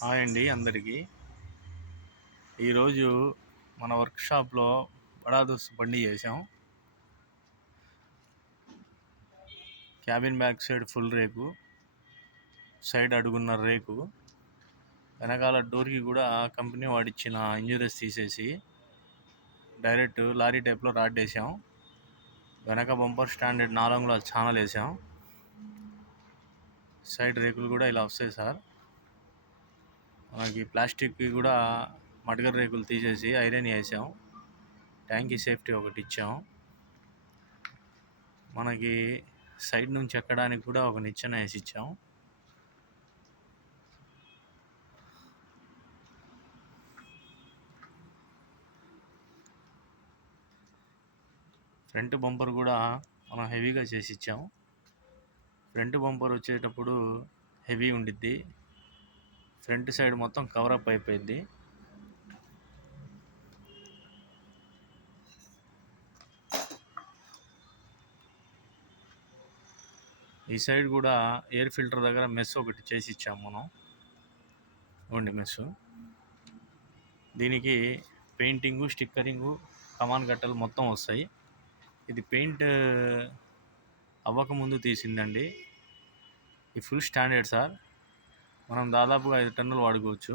Hi అండి అందరికీ. ఈరోజు మన వర్క్షాప్లో బడా దోస్త్ బండి చేసాం. క్యాబిన్ బ్యాక్ సైడ్ ఫుల్ రేకు, సైడ్ అడుగున్నర రేకు, వెనకాల డోర్కి కూడా కంపెనీ వాడిచ్చిన ఇంజురీస్ తీసేసి డైరెక్ట్ లారీ టైప్లో రాడ్ వేసాం. వెనక బంపర్ స్టాండర్డ్ 4 అంగుళాల ఛానల్ వేసాం. సైడ్ రేకులు కూడా ఇలా వస్తాయి సార్. మనకి ప్లాస్టిక్కి కూడా మడగర్ రేకులు తీసేసి ఐరన్ వేసాం. ట్యాంకీ సేఫ్టీ ఒకటి ఇచ్చాం. మనకి సైడ్ నుంచి ఎక్కడానికి కూడా ఒక నిచ్చెన వేసి ఇచ్చాం. ఫ్రంట్ బంపర్ కూడా మనం హెవీగా చేసి ఇచ్చాం. ఫ్రంట్ బంపర్ వచ్చేటప్పుడు హెవీ ఉండిద్ది, ఫ్రంట్ సైడ్ మొత్తం కవరప్ అయిపోయింది. ఈ సైడ్ కూడా ఎయిర్ ఫిల్టర్ దగ్గర మెస్ ఒకటి చేసి ఇచ్చాము మనం. ఇవ్వండి మెస్. దీనికి పెయింటింగు, స్టిక్కరింగు, కమాన్ గట్టలు మొత్తం వస్తాయి. ఇది పెయింట్ అవ్వకముందు తీసిందండి. ఈ ఫుల్ స్టాండర్డ్ సార్. మనం దాదాపుగా 5 టన్నులు వాడుకోవచ్చు.